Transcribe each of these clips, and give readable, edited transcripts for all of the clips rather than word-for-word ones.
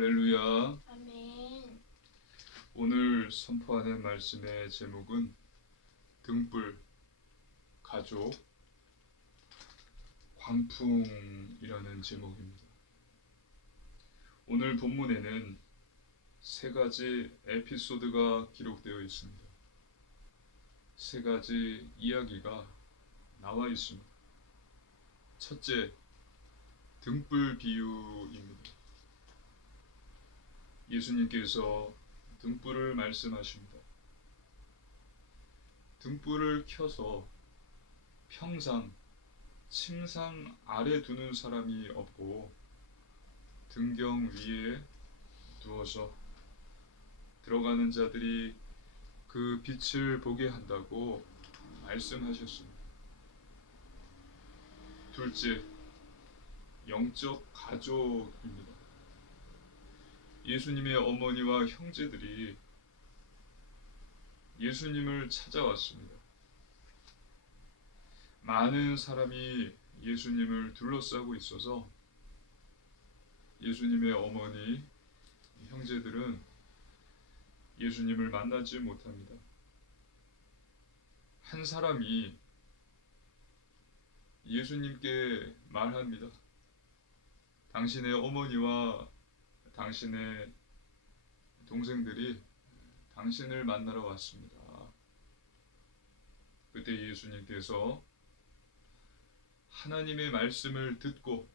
할렐루야. 아멘. 오늘 선포하는 말씀의 제목은 등불, 가족, 광풍이라는 제목입니다. 오늘 본문에는 세 가지 에피소드가 기록되어 있습니다. 세 가지 이야기가 나와 있습니다. 첫째, 등불 비유입니다. 예수님께서 등불을 말씀하십니다. 등불을 켜서 평상 침상 아래 두는 사람이 없고 등경 위에 두어서 들어가는 자들이 그 빛을 보게 한다고 말씀하셨습니다. 둘째, 영적 가족입니다. 예수님의 어머니와 형제들이 예수님을 찾아왔습니다. 많은 사람이 예수님을 둘러싸고 있어서 예수님의 어머니, 형제들은 예수님을 만나지 못합니다. 한 사람이 예수님께 말합니다. 당신의 어머니와 당신의 동생들이 당신을 만나러 왔습니다. 그때 예수님께서 하나님의 말씀을 듣고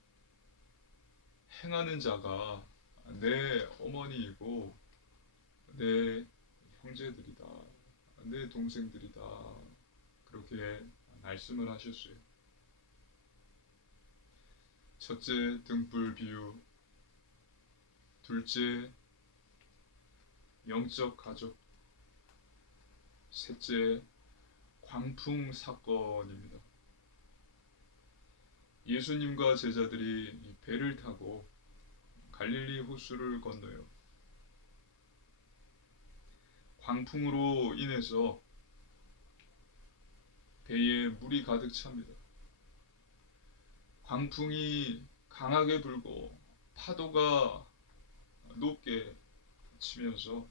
행하는 자가 내 어머니이고 내 형제들이다, 내 동생들이다, 그렇게 말씀을 하셨어요. 첫째, 등불 비유. 둘째, 영적 가족. 셋째, 광풍 사건입니다. 예수님과 제자들이 배를 타고 갈릴리 호수를 건너요. 광풍으로 인해서 배에 물이 가득 찹니다. 광풍이 강하게 불고 파도가 높게 치면서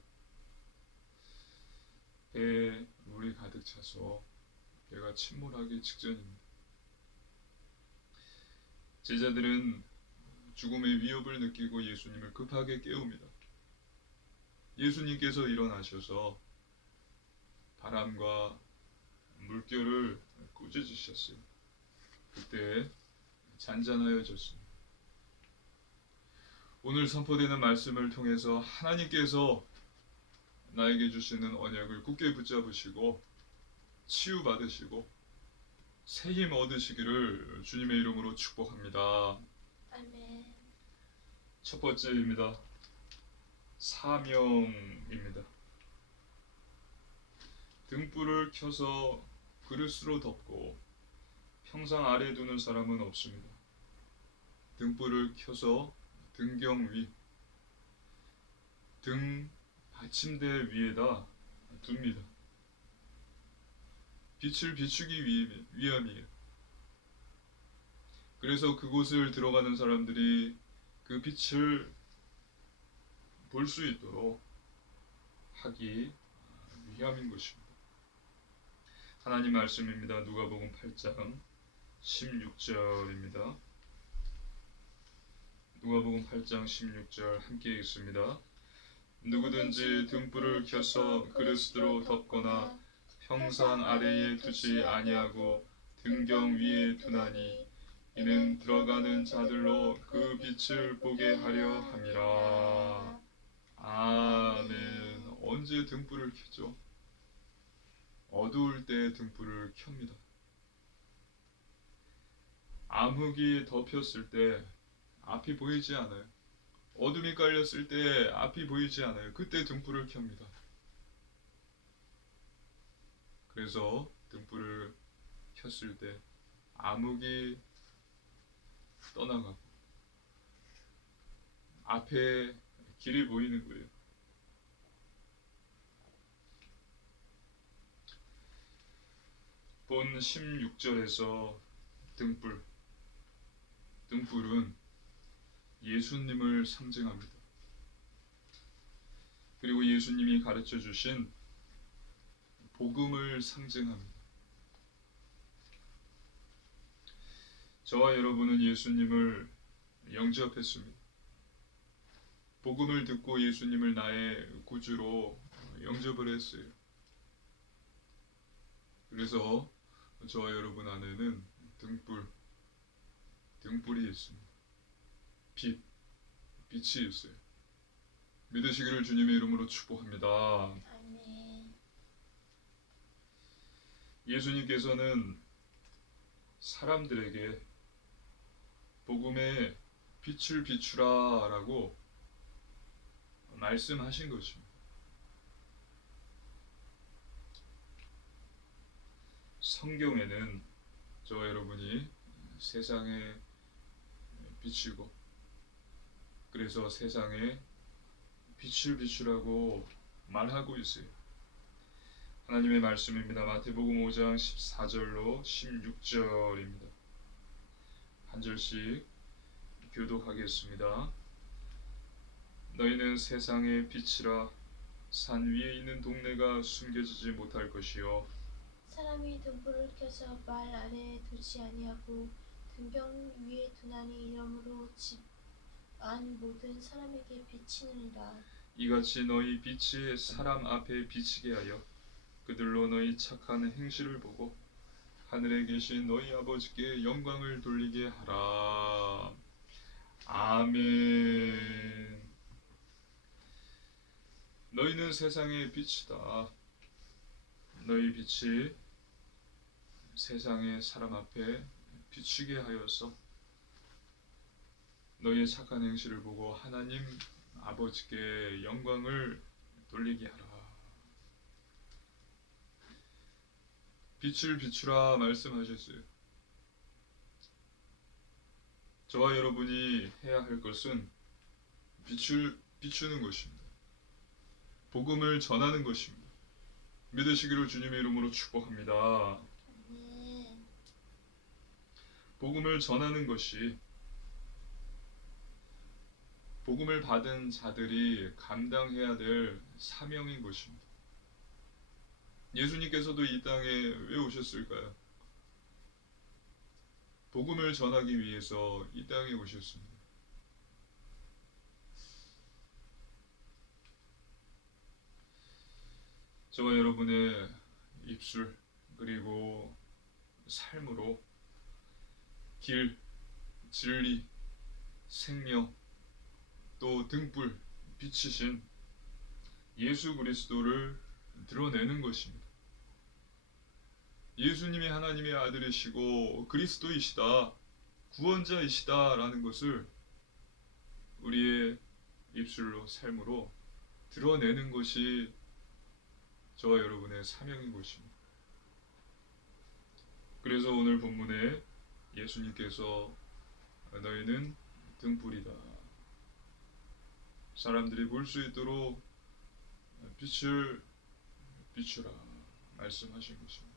배에 물이 가득 차서 배가 침몰하기 직전입니다. 제자들은 죽음의 위협을 느끼고 예수님을 급하게 깨웁니다. 예수님께서 일어나셔서 바람과 물결을 꾸짖으셨어요. 그때 잔잔하여졌습니다. 오늘 선포되는 말씀을 통해서 하나님께서 나에게 주시는 언약을 굳게 붙잡으시고 치유받으시고 새 힘 얻으시기를 주님의 이름으로 축복합니다. 아멘. 첫 번째입니다. 사명입니다. 등불을 켜서 그릇으로 덮고 평상 아래 두는 사람은 없습니다. 등불을 켜서 등경 위, 등 받침대 위에다 둡니다. 빛을 비추기 위함이에요. 그래서 그곳을 들어가는 사람들이 그 빛을 볼 수 있도록 하기 위함인 것입니다. 하나님 말씀입니다. 누가복음 8장 16절입니다. 누가복음 8장 16절 함께 읽습니다. 누구든지 등불을 켜서 그릇으로 덮거나 평상 아래에 두지 아니하고 등경 위에 두나니 이는 들어가는 자들로 그 빛을 보게 하려 함이라. 아멘. 언제 등불을 켜죠? 어두울 때 등불을 켭니다. 암흑이 덮였을 때 앞이 보이지 않아요. 어둠이 깔렸을 때 앞이 보이지 않아요. 그때 등불을 켭니다. 그래서 등불을 켰을 때 암흑이 떠나가고 앞에 길이 보이는 거예요. 본 16절에서 등불은 예수님을 상징합니다. 그리고 예수님이 가르쳐 주신 복음을 상징합니다. 저와 여러분은 예수님을 영접했습니다. 복음을 듣고 예수님을 나의 구주로 영접을 했어요. 그래서 저와 여러분 안에는 등불이 있습니다. 빛이 있어요. 믿으시기를 주님의 이름으로 축복합니다. 아멘. 예수님께서는 사람들에게 복음의 빛을 비추라라고 말씀하신 것입니다. 성경에는 저와 여러분이 세상에 비치고 그래서 세상에 빛을 비추라고 말하고 있어요. 하나님의 말씀입니다. 마태복음 5장 14절로 16절입니다. 한 절씩 교독하겠습니다. 너희는 세상의 빛이라. 산 위에 있는 동네가 숨겨지지 못할 것이요 사람이 등불을 켜서 말 아래에 두지 아니하고 등경 위에 두나니 이러므로 집 안 모든 사람에게 비치느니라. 이같이 너희 빛이 사람 앞에 비치게 하여 그들로 너희 착한 행실을 보고 하늘에 계신 너희 아버지께 영광을 돌리게 하라. 아멘. 너희는 세상의 빛이다. 너희 빛이 세상의 사람 앞에 비추게 하여서 너희의 착한 행실을 보고 하나님 아버지께 영광을 돌리게 하라. 빛을 비추라 말씀하셨어요. 저와 여러분이 해야 할 것은 빛을 비추는 것입니다. 복음을 전하는 것입니다. 믿으시기를 주님의 이름으로 축복합니다. 아멘. 복음을 전하는 것이 복음을 받은 자들이 감당해야 될 사명인 것입니다. 예수님께서도 이 땅에 왜 오셨을까요? 복음을 전하기 위해서 이 땅에 오셨습니다. 저와 여러분의 입술 그리고 삶으로 길, 진리, 생명 또 등불 비치신 예수 그리스도를 드러내는 것입니다. 예수님이 하나님의 아들이시고 그리스도이시다, 구원자이시다라는 것을 우리의 입술로 삶으로 드러내는 것이 저와 여러분의 사명인 것입니다. 그래서 오늘 본문에 예수님께서 너희는 등불이다. 사람들이 볼 수 있도록 빛을 비추라 말씀하신 것입니다.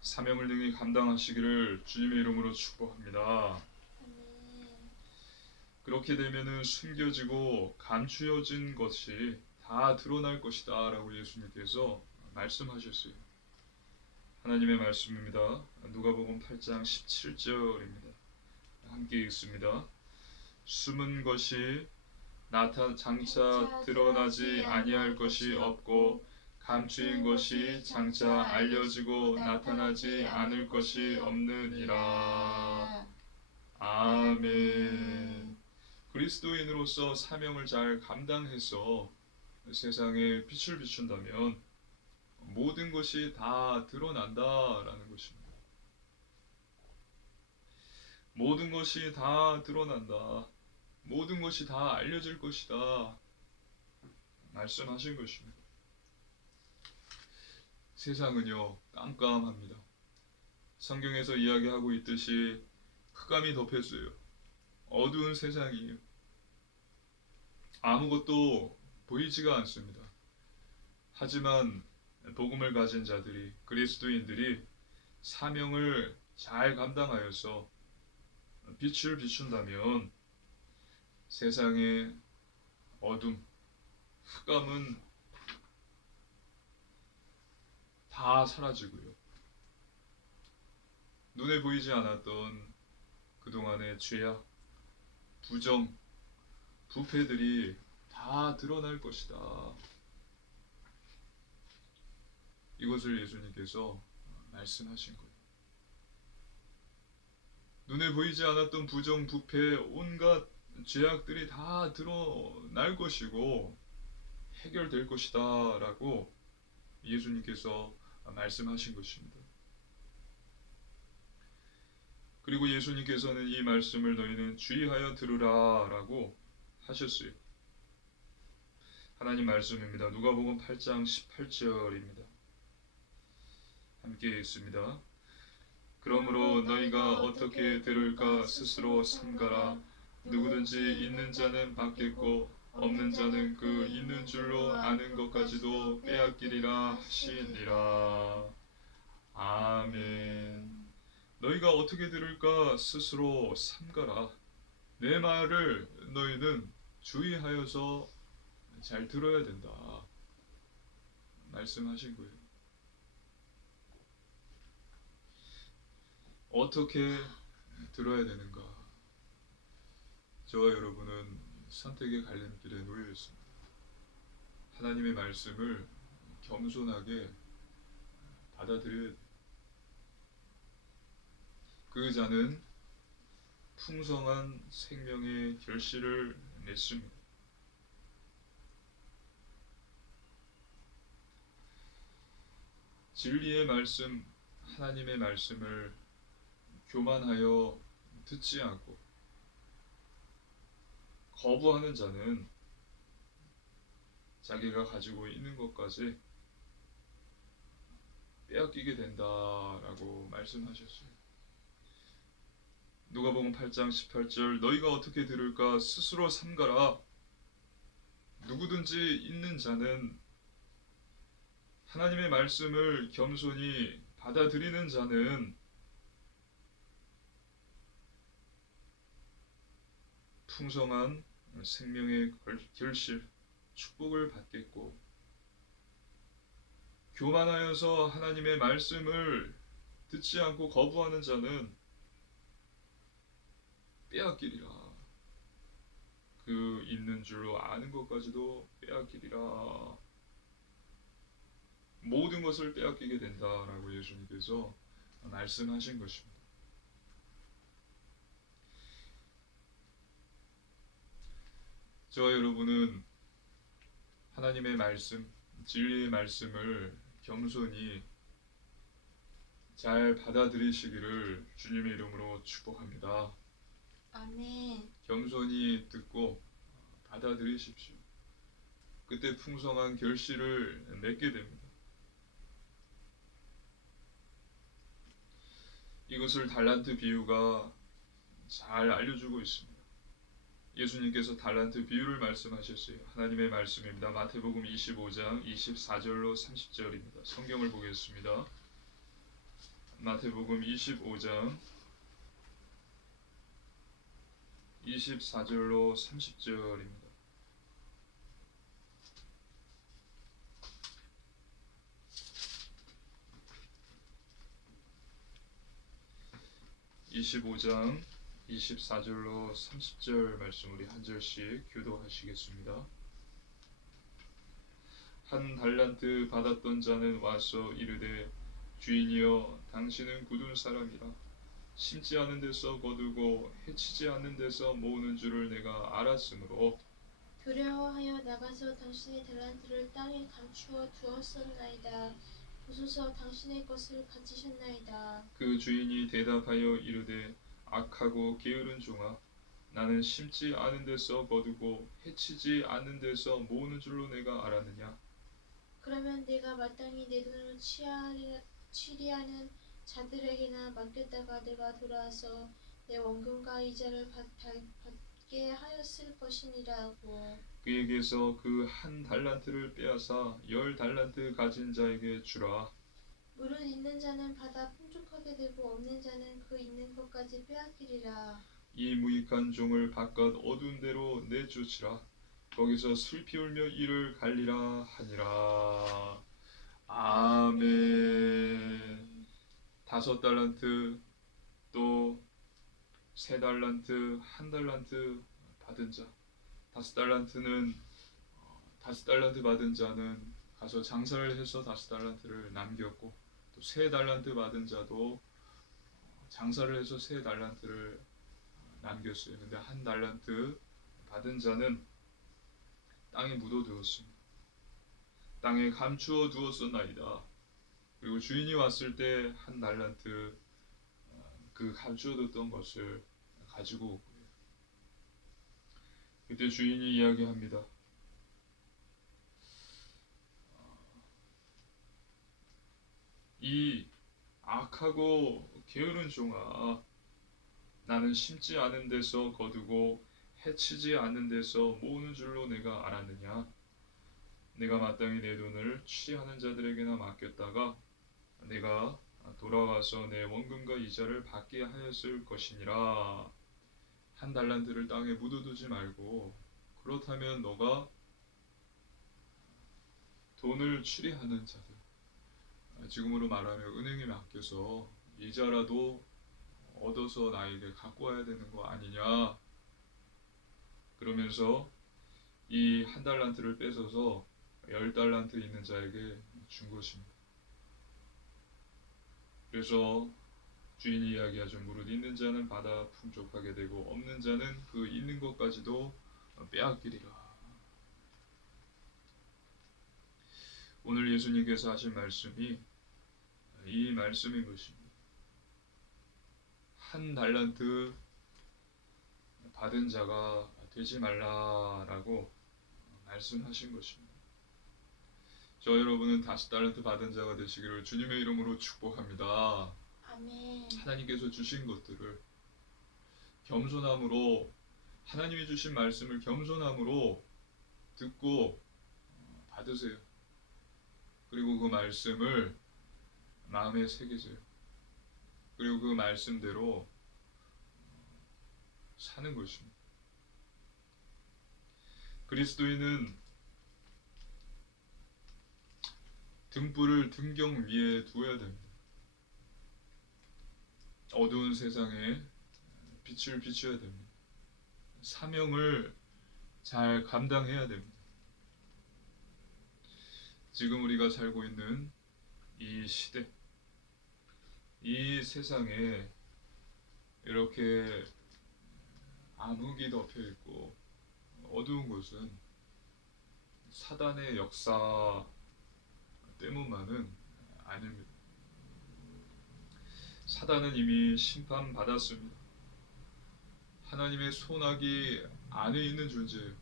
사명을 능히 감당하시기를 주님의 이름으로 축복합니다. 아멘. 그렇게 되면은 숨겨지고 감추어진 것이 다 드러날 것이다 라고 예수님께서 말씀하셨어요. 하나님의 말씀입니다. 누가복음 8장 17절입니다. 함께 읽습니다. 숨은 것이 장차 드러나지 아니할 것이 없고 감추인 것이 장차 알려지고 나타나지 않을 것이 없느니라. 아멘. 그리스도인으로서 사명을 잘 감당해서 세상에 빛을 비춘다면 모든 것이 다 드러난다라는 것입니다. 모든 것이 다 드러난다. 모든 것이 다 알려질 것이다. 말씀하신 것입니다. 세상은요, 깜깜합니다. 성경에서 이야기하고 있듯이 흑암이 덮였어요. 어두운 세상이에요. 아무것도 보이지가 않습니다. 하지만 복음을 가진 자들이, 그리스도인들이 사명을 잘 감당하여서 빛을 비춘다면 세상의 어둠, 흑암은 다 사라지고요. 눈에 보이지 않았던 그동안의 죄악, 부정, 부패들이 다 드러날 것이다. 이것을 예수님께서 말씀하신 거예요. 눈에 보이지 않았던 부정, 부패, 온갖 죄악들이 다 드러날 것이고 해결될 것이다 라고 예수님께서 말씀하신 것입니다. 그리고 예수님께서는 이 말씀을 너희는 주의하여 들으라 라고 하셨어요. 하나님 말씀입니다. 누가복음 8장 18절입니다. 함께 읽습니다. 그러므로 너희가 어떻게 들을까 스스로 삼가라. 누구든지 있는 자는 받겠고 없는 자는 그 있는 줄로 아는 것까지도 빼앗기리라 하시니라. 아멘. 너희가 어떻게 들을까 스스로 삼가라. 내 말을 너희는 주의하여서 잘 들어야 된다. 말씀하신 거예요. 어떻게 들어야 되는가? 저와 여러분은 선택의 갈림길에 놓여 있습니다. 하나님의 말씀을 겸손하게 받아들여야 돼요. 그 자는 풍성한 생명의 결실을 맺습니다. 진리의 말씀, 하나님의 말씀을 교만하여 듣지 않고 거부하는 자는 자기가 가지고 있는 것까지 빼앗기게 된다라고 말씀하셨어요. 누가복음 8장 18절 너희가 어떻게 들을까 스스로 삼가라. 누구든지 있는 자는 하나님의 말씀을 겸손히 받아들이는 자는 풍성한 생명의 결실, 축복을 받겠고 교만하여서 하나님의 말씀을 듣지 않고 거부하는 자는 빼앗기리라. 그 있는 줄로 아는 것까지도 빼앗기리라. 모든 것을 빼앗기게 된다라고 예수님께서 말씀하신 것입니다. 저와 여러분은 하나님의 말씀, 진리의 말씀을 겸손히 잘 받아들이시기를 주님의 이름으로 축복합니다. 아멘. 겸손히 듣고 받아들이십시오. 그때 풍성한 결실을 맺게 됩니다. 이것을 달란트 비유가 잘 알려주고 있습니다. 예수님께서 달란트 비유를 말씀하셨어요. 하나님의 말씀입니다. 마태복음 25장 24절로 30절입니다. 성경을 보겠습니다. 마태복음 25장 24절로 30절입니다. (25장) 24절로 30절 말씀 우리 한 절씩 교도하시겠습니다. 한 달란트 받았던 자는 와서 이르되 주인이여 당신은 굳은 사람이라 심지 않은 데서 거두고 해치지 않는 데서 모으는 줄을 내가 알았으므로 두려워하여 나가서 당신의 달란트를 땅에 감추어 두었었나이다. 보소서 당신의 것을 가지셨나이다. 그 주인이 대답하여 이르되 악하고 게으른 종아 나는 심지 않은 데서 거두고 해치지 않는 데서 모으는 줄로 내가 알았느냐. 그러면 내가 마땅히 내 돈을 취리하는 자들에게나 맡겼다가 내가 돌아와서 내 원금과 이자를 받게 하였을 것이니라고. 그에게서 그 한 달란트를 빼앗아 10달란트 가진 자에게 주라. 무릇 있는 자는 받아 풍족하게 되고 없는 자는 그 있는 것까지 빼앗기리라. 이 무익한 종을 바깥 어두운 데로 내쫓으라. 거기서 슬피 울며 이를 갈리라 하니라. 아멘. 5달란트, 또 3달란트, 1달란트 받은 자. 5달란트는 5달란트 받은 자는 가서 장사를 해서 5달란트를 남겼고, 또 3달란트 받은 자도 장사를 해서 3달란트를 남겼어요. 근데 1달란트 받은 자는 땅에 묻어두었습니다. 땅에 감추어 두었었나이다. 그리고 주인이 왔을 때 1달란트 그 감추어뒀던 것을 가지고 오고요. 그때 주인이 이야기합니다. 이 악하고 게으른 종아, 나는 심지 않은 데서 거두고 해치지 않는 데서 모으는 줄로 내가 알았느냐? 내가 마땅히 내 돈을 취하는 자들에게나 맡겼다가 내가 돌아와서 내 원금과 이자를 받게 하였을 것이니라. 1달란트를 땅에 묻어두지 말고, 그렇다면 너가 돈을 취리하는 자들, 지금으로 말하면 은행에 맡겨서 이자라도 얻어서 나에게 갖고 와야 되는 거 아니냐? 그러면서 이 1달란트를 뺏어서 10달란트 있는 자에게 준 것입니다. 그래서 주인이 이야기하죠. 무릇 있는 자는 받아 풍족하게 되고 없는 자는 그 있는 것까지도 빼앗기리라. 오늘 예수님께서 하신 말씀이 이 말씀인 것입니다. 1달란트 받은 자가 되지 말라라고 말씀하신 것입니다. 저 여러분은 5달란트 받은 자가 되시기를 주님의 이름으로 축복합니다. 아멘. 하나님께서 주신 것들을 겸손함으로, 하나님이 주신 말씀을 겸손함으로 듣고 받으세요. 그리고 그 말씀을 마음에 새기세요. 그리고 그 말씀대로 사는 것입니다. 그리스도인은 등불을 등경 위에 두어야 됩니다. 어두운 세상에 빛을 비춰야 됩니다. 사명을 잘 감당해야 됩니다. 지금 우리가 살고 있는 이 시대, 이 세상에 이렇게 암흑이 덮여 있고 어두운 곳은 사단의 역사 때문만은 아닙니다. 사단은 이미 심판받았습니다. 하나님의 손아귀 안에 있는 존재예요.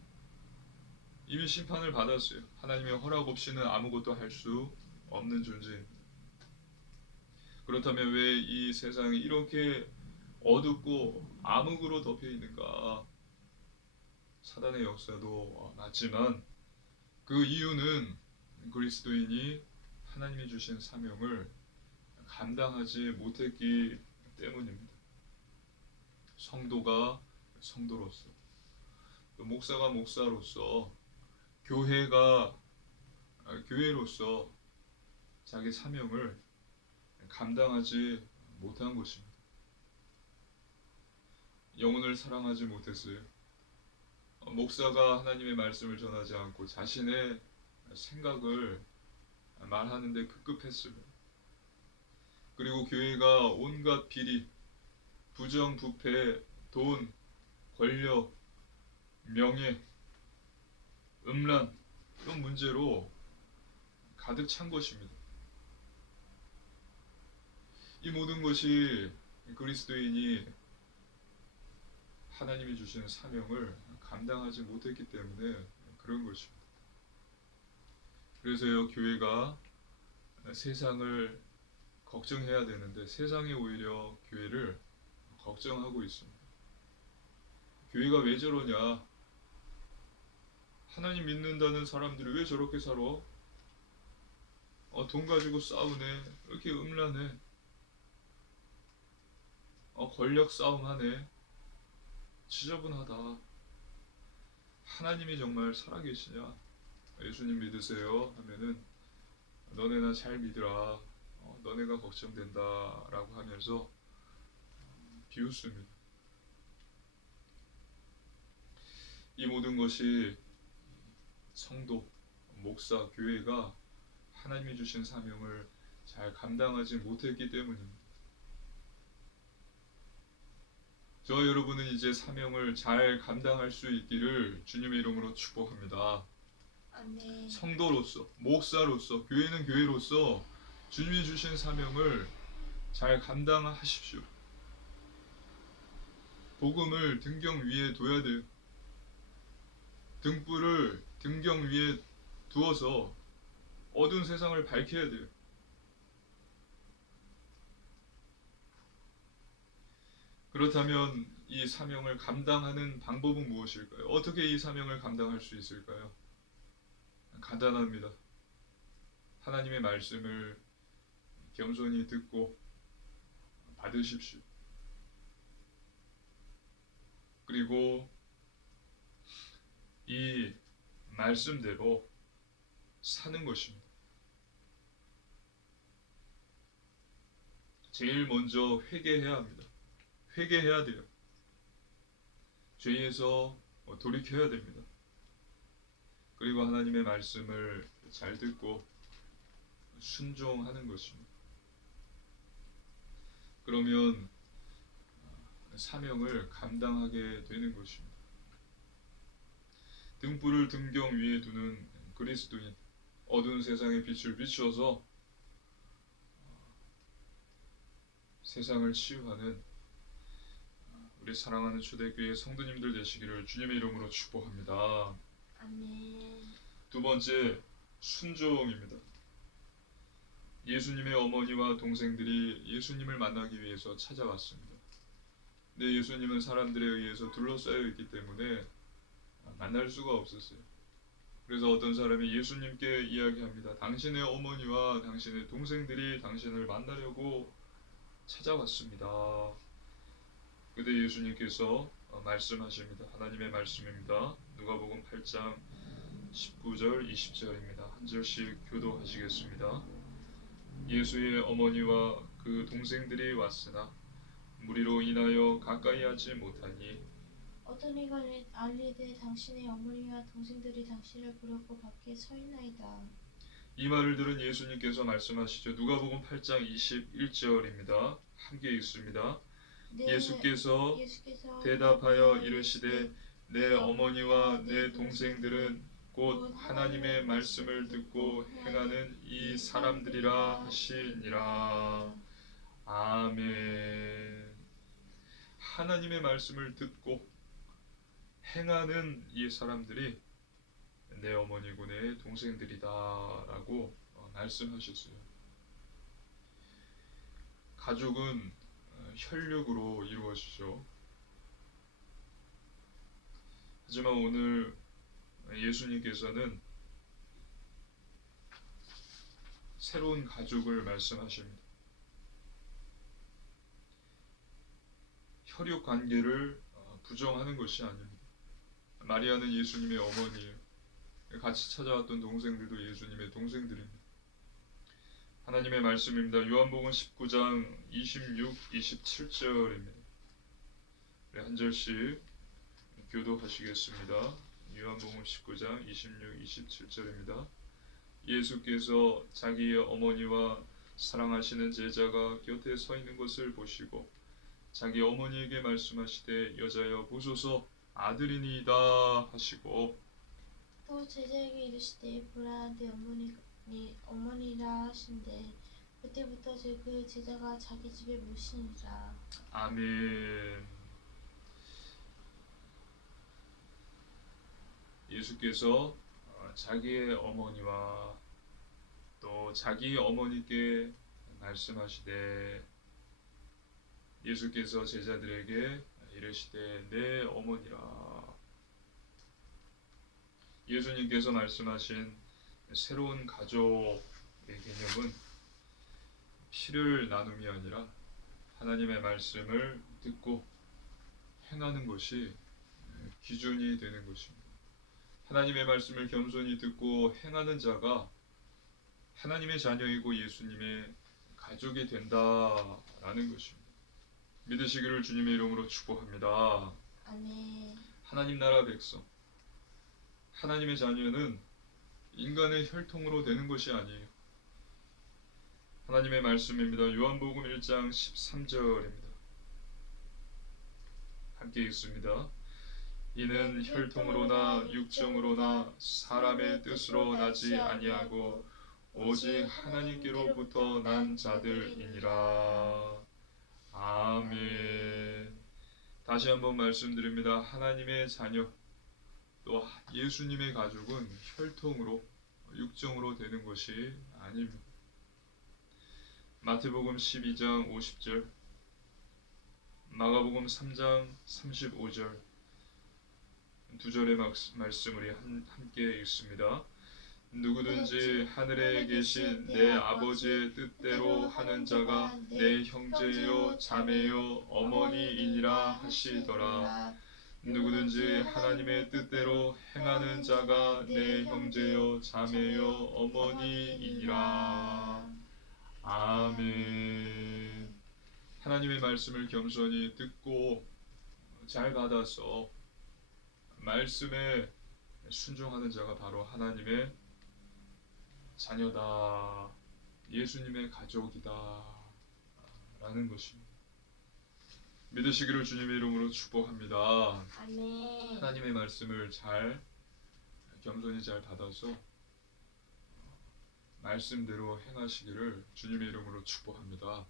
이미 심판을 받았어요. 하나님의 허락 없이는 아무것도 할 수 없는 존재입니다. 그렇다면 왜 이 세상이 이렇게 어둡고 암흑으로 덮여 있는가? 사단의 역사도 맞지만 그 이유는 그리스도인이 하나님이 주신 사명을 감당하지 못했기 때문입니다. 성도가 성도로서, 또 목사가 목사로서, 교회가 교회로서 자기 사명을 감당하지 못한 것입니다. 영혼을 사랑하지 못했어요. 목사가 하나님의 말씀을 전하지 않고 자신의 생각을 말하는데 급급했어요. 그리고 교회가 온갖 비리, 부정부패, 돈, 권력, 명예, 음란 이런 문제로 가득 찬 것입니다. 이 모든 것이 그리스도인이 하나님이 주신 사명을 감당하지 못했기 때문에 그런 것입니다. 그래서요, 교회가 세상을 걱정해야 되는데 세상이 오히려 교회를 걱정하고 있습니다. 교회가 왜 저러냐? 하나님 믿는다는 사람들이 왜 저렇게 살아? 돈 가지고 싸우네. 왜 이렇게 음란해? 권력 싸움하네. 지저분하다. 하나님이 정말 살아계시냐? 예수님 믿으세요? 하면은 너네나 잘 믿으라. 너네가 걱정된다라고 하면서 비웃습니다. 이 모든 것이 성도, 목사, 교회가 하나님이 주신 사명을 잘 감당하지 못했기 때문입니다. 저와 여러분은 이제 사명을 잘 감당할 수 있기를 주님의 이름으로 축복합니다. 아멘. 성도로서, 목사로서, 교회는 교회로서 주님이 주신 사명을 잘 감당하십시오. 복음을 등경 위에 둬야 돼요. 등불을 등경 위에 두어서 어두운 세상을 밝혀야 돼요. 그렇다면 이 사명을 감당하는 방법은 무엇일까요? 어떻게 이 사명을 감당할 수 있을까요? 간단합니다. 하나님의 말씀을 겸손히 듣고 받으십시오. 그리고 이 말씀대로 사는 것입니다. 제일 먼저 회개해야 합니다. 회개해야 돼요. 죄에서 돌이켜야 됩니다. 그리고 하나님의 말씀을 잘 듣고 순종하는 것입니다. 그러면 사명을 감당하게 되는 것입니다. 등불을 등경 위에 두는 그리스도인, 어두운 세상에 빛을 비추어서 세상을 치유하는 우리 사랑하는 초대교회 성도님들 되시기를 주님의 이름으로 축복합니다. 아멘. 두 번째, 순종입니다. 예수님의 어머니와 동생들이 예수님을 만나기 위해서 찾아왔습니다. 근데 예수님은 사람들에 의해서 둘러싸여 있기 때문에 만날 수가 없었어요. 그래서 어떤 사람이 예수님께 이야기합니다. 당신의 어머니와 당신의 동생들이 당신을 만나려고 찾아왔습니다. 그때 예수님께서 말씀하십니다. 하나님의 말씀입니다. 누가복음 8장 19절 20절입니다. 한 절씩 교도하시겠습니다. 예수의 어머니와 그 동생들이 왔으나 무리로 인하여 가까이 하지 못하니 어떤 이가 알리되 당신의 어머니와 동생들이 당신을 보려고 밖에 서 있나이다. 이 말을 들은 예수님께서 말씀하시죠. 누가복음 8장 21절입니다. 함께 읽습니다. 예수께서 대답하여 이르시되 내 어머니와 내 동생들은 곧 하나님의 말씀을 듣고 행하는 이 사람들이라 하시니라. 아멘. 하나님의 말씀을 듣고 행하는 이 사람들이 내 어머니고 내 동생들이다 라고 말씀하셨어요. 가족은 혈육으로 이루어지죠. 하지만 오늘 예수님께서는 새로운 가족을 말씀하십니다. 혈육 관계를 부정하는 것이 아닙니다. 마리아는 예수님의 어머니예요. 같이 찾아왔던 동생들도 예수님의 동생들입니다. 하나님의 말씀입니다. 요한복음 19장 26, 27절입니다. 한 절씩 교도하시겠습니다. 요한복음 19장 26, 27절입니다. 예수께서 자기의 어머니와 사랑하시는 제자가 곁에 서 있는 것을 보시고 자기 어머니에게 말씀하시되 여자여 보소서 아들이니이다 하시고 또 제자에게 이르시되 보라 내 어머니라 하신대 그때부터 그 제자가 자기 집에 모시니라. 아멘. 예수께서 자기의 어머니와 또 자기 어머니께 말씀하시되 예수께서 제자들에게 이르시되 내 어머니라. 예수님께서 말씀하신 새로운 가족의 개념은 피를 나눔이 아니라 하나님의 말씀을 듣고 행하는 것이 기준이 되는 것입니다. 하나님의 말씀을 겸손히 듣고 행하는 자가 하나님의 자녀이고 예수님의 가족이 된다라는 것입니다. 믿으시기를 주님의 이름으로 축복합니다. 아멘. 하나님 나라 백성, 하나님의 자녀는 인간의 혈통으로 되는 것이 아니에요. 하나님의 말씀입니다. 요한복음 1장 13절입니다. 함께 읽습니다. 이는 혈통으로나 육정으로나 사람의 뜻으로 나지 아니하고 오직 하나님께로부터 난 자들이니라. 아멘. 다시 한번 말씀드립니다. 하나님의 자녀 또 예수님의 가족은 혈통으로 육정으로 되는 것이 아닙니다. 마태복음 12장 50절, 마가복음 3장 35절 두 절의 말씀을 함께 읽습니다. 누구든지 하늘에 계신 내 아버지의 뜻대로 하는 자가 내 형제요 자매요 어머니이니라 하시더라. 누구든지 하나님의 뜻대로 행하는 자가 내 형제요 자매요 어머니이니라. 아멘. 하나님의 말씀을 겸손히 듣고 잘 받아서 말씀에 순종하는 자가 바로 하나님의 자녀다, 예수님의 가족이다 라는 것입니다. 믿으시기를 주님의 이름으로 축복합니다. 아멘. 하나님의 말씀을 잘 겸손히 잘 받아서 말씀대로 행하시기를 주님의 이름으로 축복합니다.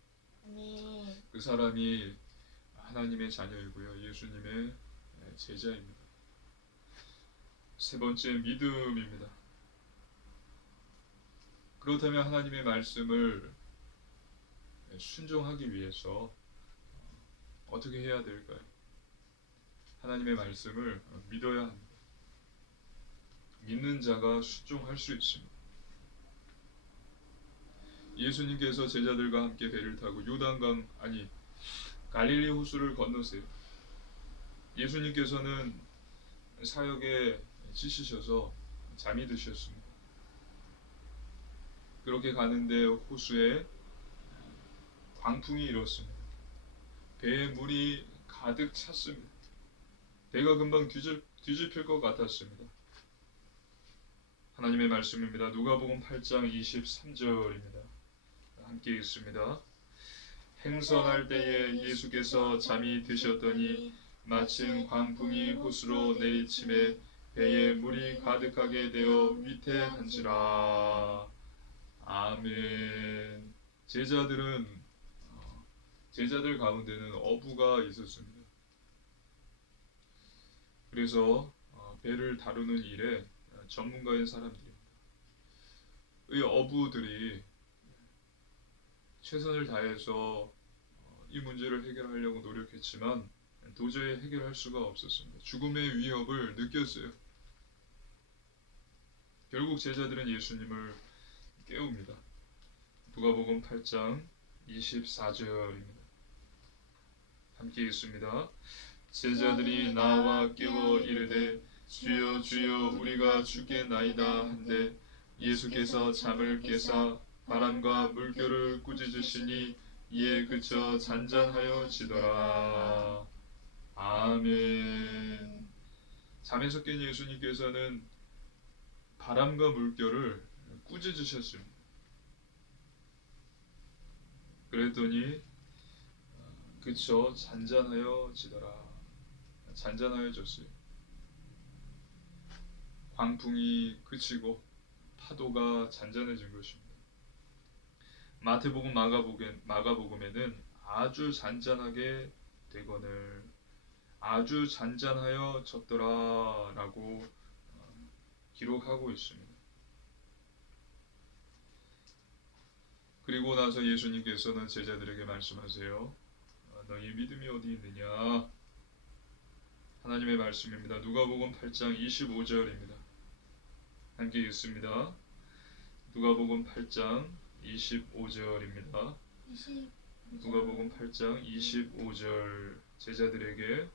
아멘. 그 사람이 하나님의 자녀이고요, 예수님의 제자입니다. 세 번째, 믿음입니다. 그렇다면 하나님의 말씀을 순종하기 위해서 어떻게 해야 될까요? 하나님의 말씀을 믿어야 합니다. 믿는 자가 순종할 수 있습니다. 예수님께서 제자들과 함께 배를 타고 요단강 갈릴리 호수를 건너세요. 예수님께서는 사역에 지치셔서 잠이 드셨습니다. 그렇게 가는데 호수에 광풍이 일었습니다. 배에 물이 가득 찼습니다. 배가 금방 뒤집힐 것 같았습니다. 하나님의 말씀입니다. 누가복음 8장 23절입니다. 함께 읽습니다. 행선할 때에 예수께서 잠이 드셨더니 마침 광풍이 호수로 내리침에 배에 물이 가득하게 되어 위태한지라. 아멘. 제자들 가운데는 어부가 있었습니다. 그래서 배를 다루는 일에 전문가인 사람들입니다. 이 어부들이 최선을 다해서 이 문제를 해결하려고 노력했지만 도저히 해결할 수가 없었습니다. 죽음의 위협을 느꼈어요. 결국 제자들은 예수님을 깨웁니다. 누가복음 8장 24절입니다. 함께 읽습니다. 제자들이 나와 깨워 이르되 주여 주여 우리가 죽겠나이다 한데 예수께서 잠을 깨사 바람과 물결을 꾸짖으시니 이에 그쳐 잔잔하여 지더라. 아멘. 잠에서 깬 예수님께서는 바람과 물결을 꾸짖으셨습니다. 그랬더니 그쳐 잔잔하여 지더라. 잔잔하여졌어요. 광풍이 그치고 파도가 잔잔해진 것입니다. 마태복음 마가복음에는 아주 잔잔하게 되거늘 아주 잔잔하여 졌더라 라고 기록하고 있습니다. 그리고 나서 예수님께서는 제자들에게 말씀하세요. 너희 믿음이 어디 있느냐? 하나님의 말씀입니다. 누가복음 8장 25절입니다. 함께 읽습니다. 누가복음 8장 25절입니다. 누가복음 8장 25절 제자들에게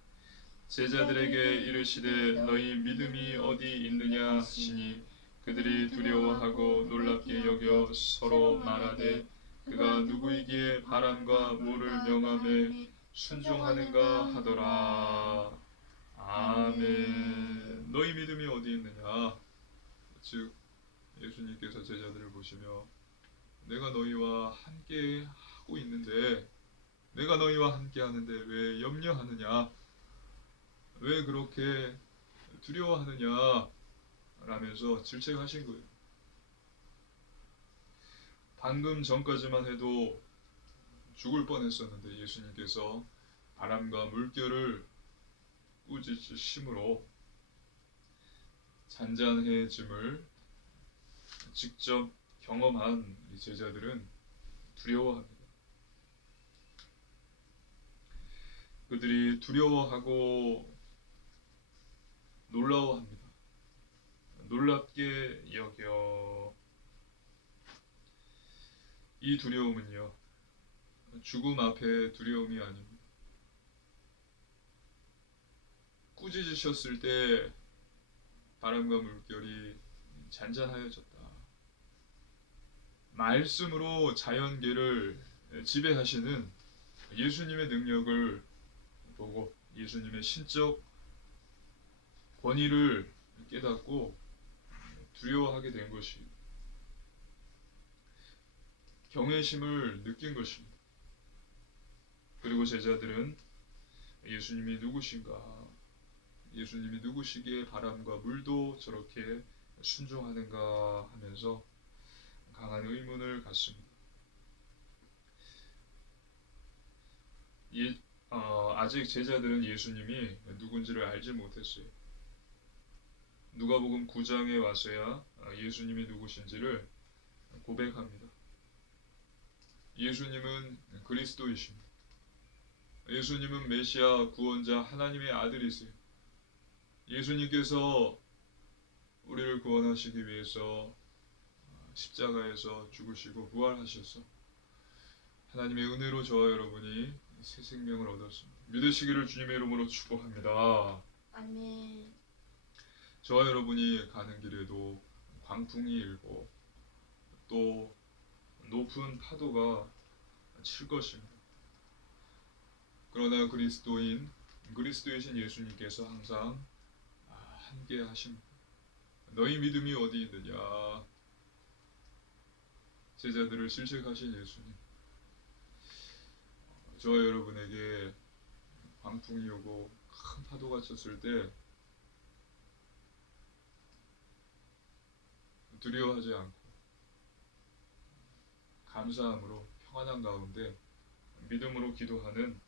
제자들에게 이르시되 너희 믿음이 어디 있느냐 하시니 그들이 두려워하고 놀랍게 여겨 서로 말하되 그가 누구이기에 바람과 물을 명함에 순종하는가 하더라. 아멘. 너희 믿음이 어디 있느냐? 즉 예수님께서 제자들을 보시며 내가 너희와 함께 하고 있는데 내가 너희와 함께 하는데 왜 염려하느냐? 왜 그렇게 두려워하느냐? 라면서 질책하신 거예요. 방금 전까지만 해도 죽을 뻔했었는데 예수님께서 바람과 물결을 꾸짖으심으로 잔잔해짐을 직접 경험한 이 제자들은 두려워합니다. 그들이 두려워하고 놀라워합니다. 놀랍게 여겨. 이 두려움은요, 죽음 앞에 두려움이 아닙니다. 꾸짖으셨을 때 바람과 물결이 잔잔하여졌다. 말씀으로 자연계를 지배하시는 예수님의 능력을 보고 예수님의 신적 권위를 깨닫고 두려워하게 된 것이 경외심을 느낀 것입니다. 그리고 제자들은 예수님이 누구신가? 예수님이 누구시기에 바람과 물도 저렇게 순종하는가 하면서 강한 의문을 갖습니다. 아직 제자들은 예수님이 누군지를 알지 못했어요. 누가복음 9장에 와서야 예수님이 누구신지를 고백합니다. 예수님은 그리스도이십니다. 예수님은 메시아 구원자 하나님의 아들이세요. 예수님께서 우리를 구원하시기 위해서 십자가에서 죽으시고 부활하셔서 하나님의 은혜로 저와 여러분이 새 생명을 얻었습니다. 믿으시기를 주님의 이름으로 축복합니다. 아멘. 저와 여러분이 가는 길에도 광풍이 일고 또 높은 파도가 칠 것입니다. 그러나 그리스도이신 예수님께서 항상 함께 하십니다. 너희 믿음이 어디 있느냐? 제자들을 질책하신 예수님. 저와 여러분에게 광풍이 오고 큰 파도가 쳤을 때 두려워하지 않고 감사함으로 평안한 가운데 믿음으로 기도하는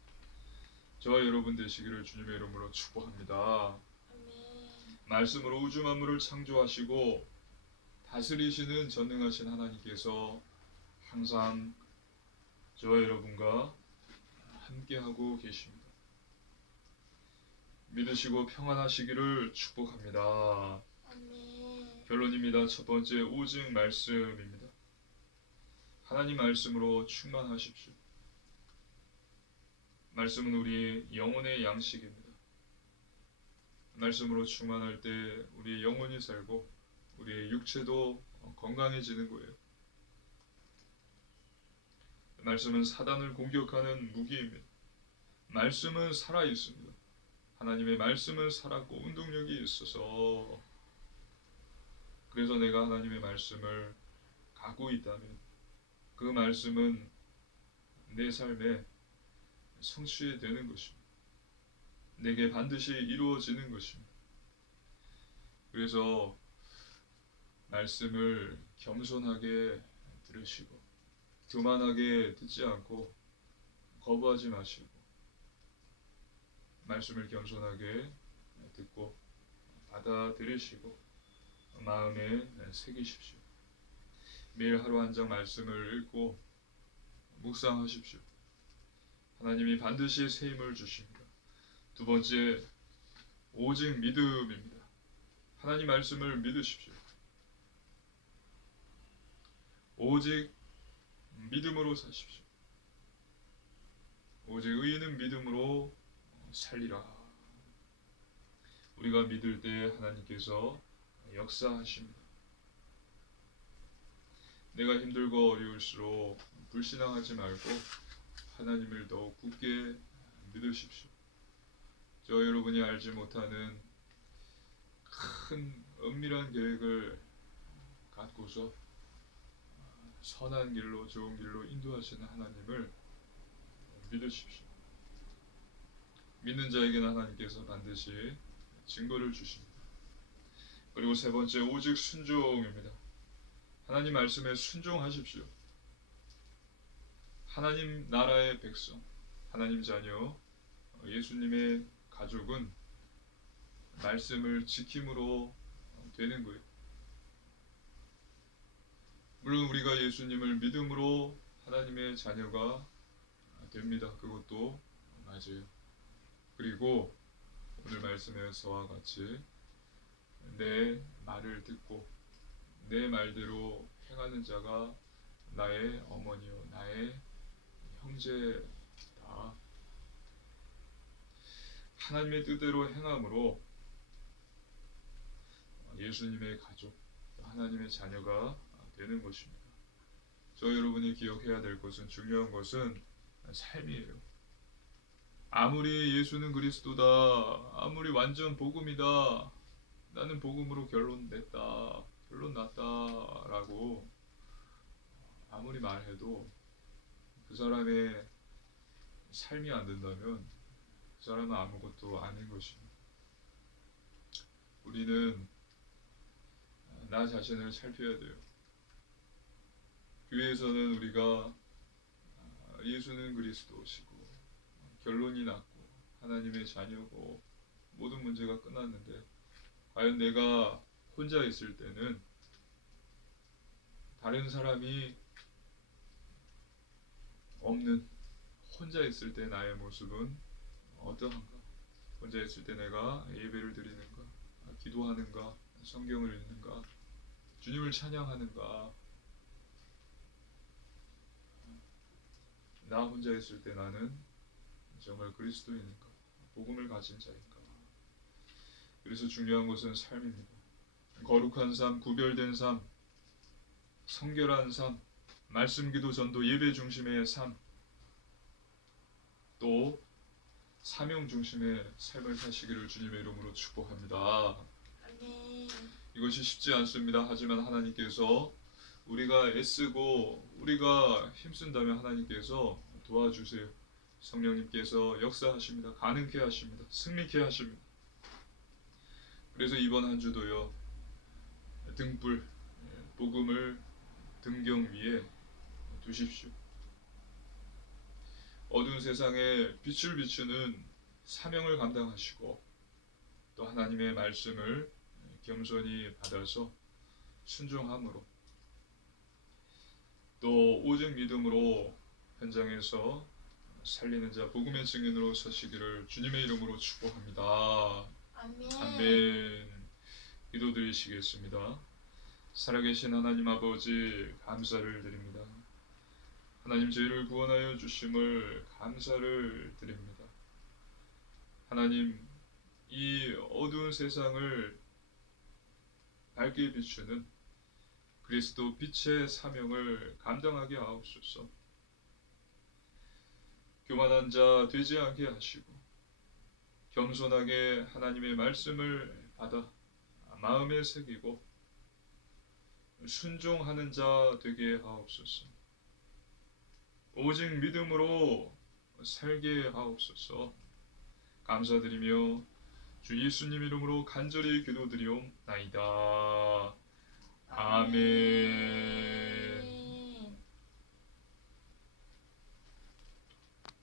저와 여러분 되시기를 주님의 이름으로 축복합니다. 아멘. 말씀으로 우주 만물을 창조하시고 다스리시는 전능하신 하나님께서 항상 저와 여러분과 함께하고 계십니다. 믿으시고 평안하시기를 축복합니다. 아멘. 결론입니다. 첫 번째, 오직 말씀입니다. 하나님 말씀으로 충만하십시오. 말씀은 우리 영혼의 양식입니다. 말씀으로 충만할 때 우리의 영혼이 살고 우리의 육체도 건강해지는 거예요. 말씀은 사단을 공격하는 무기입니다. 말씀은 살아 있습니다. 하나님의 말씀은 살았고 운동력이 있어서 그래서 내가 하나님의 말씀을 갖고 있다면 그 말씀은 내 삶에 성취되는 것입니다. 내게 반드시 이루어지는 것입니다. 그래서 말씀을 겸손하게 들으시고 교만하게 듣지 않고 거부하지 마시고 말씀을 겸손하게 듣고 받아들이시고 마음에 새기십시오. 매일 하루 한 장 말씀을 읽고 묵상하십시오. 하나님이 반드시 새 힘을 주십니다. 두 번째, 오직 믿음입니다. 하나님 말씀을 믿으십시오. 오직 믿음으로 사십시오. 오직 의인은 믿음으로 살리라. 우리가 믿을 때 하나님께서 역사하십니다. 내가 힘들고 어려울수록 불신앙하지 말고 하나님을 더욱 굳게 믿으십시오. 저 여러분이 알지 못하는 큰 은밀한 계획을 갖고서 선한 길로 좋은 길로 인도하시는 하나님을 믿으십시오. 믿는 자에게는 하나님께서 반드시 증거를 주십니다. 그리고 세 번째, 오직 순종입니다. 하나님 말씀에 순종하십시오. 하나님 나라의 백성, 하나님 자녀, 예수님의 가족은 말씀을 지킴으로 되는 거예요. 물론 우리가 예수님을 믿음으로 하나님의 자녀가 됩니다. 그것도 맞아요. 그리고 오늘 말씀에서와 같이 내 말을 듣고 내 말대로 행하는 자가 나의 어머니요 나의 형제다. 하나님의 뜻대로 행함으로 예수님의 가족, 하나님의 자녀가 되는 것입니다. 저 여러분이 기억해야 될 것은, 중요한 것은 삶이에요. 아무리 예수는 그리스도다, 아무리 완전 복음이다, 나는 복음으로 결론 냈다, 결론 났다라고 아무리 말해도 그 사람의 삶이 안 된다면 그 사람은 아무것도 아닌 것입니다. 우리는 나 자신을 살펴야 돼요. 교회에서는 우리가 예수는 그리스도시고 결론이 났고 하나님의 자녀고 모든 문제가 끝났는데, 과연 내가 혼자 있을 때는 다른 사람이 없는 혼자 있을 때 나의 모습은 어떠한가? 혼자 있을 때 내가 예배를 드리는가? 기도하는가? 성경을 읽는가? 주님을 찬양하는가? 나 혼자 있을 때 나는 정말 그리스도인인가? 복음을 가진 자인가? 그래서 중요한 것은 삶입니다. 거룩한 삶, 구별된 삶, 성결한 삶, 말씀, 기도, 전도, 예배 중심의 삶, 또 사명 중심의 삶을 사시기를 주님의 이름으로 축복합니다. 아멘. 이것이 쉽지 않습니다. 하지만 하나님께서 우리가 애쓰고 우리가 힘쓴다면 하나님께서 도와주세요. 성령님께서 역사하십니다. 가능케 하십니다. 승리케 하십니다. 그래서 이번 한 주도요, 등불, 복음을 등경 위에 두십시오. 어두운 세상에 빛을 비추는 사명을 감당하시고 또 하나님의 말씀을 겸손히 받아서 순종함으로 또 오직 믿음으로 현장에서 살리는 자, 복음의 증인으로 서시기를 주님의 이름으로 축복합니다. 아멘. 아멘. 기도드리시겠습니다. 살아계신 하나님 아버지, 감사를 드립니다. 하나님, 저희를 구원하여 주심을 감사를 드립니다. 하나님, 이 어두운 세상을 밝게 비추는 그리스도 빛의 사명을 감당하게 하옵소서. 교만한 자 되지 않게 하시고 겸손하게 하나님의 말씀을 받아 마음에 새기고 순종하는 자 되게 하옵소서. 오직 믿음으로 살게 하옵소서. 감사드리며 주 예수님 이름으로 간절히 기도드리옵나이다. 아멘.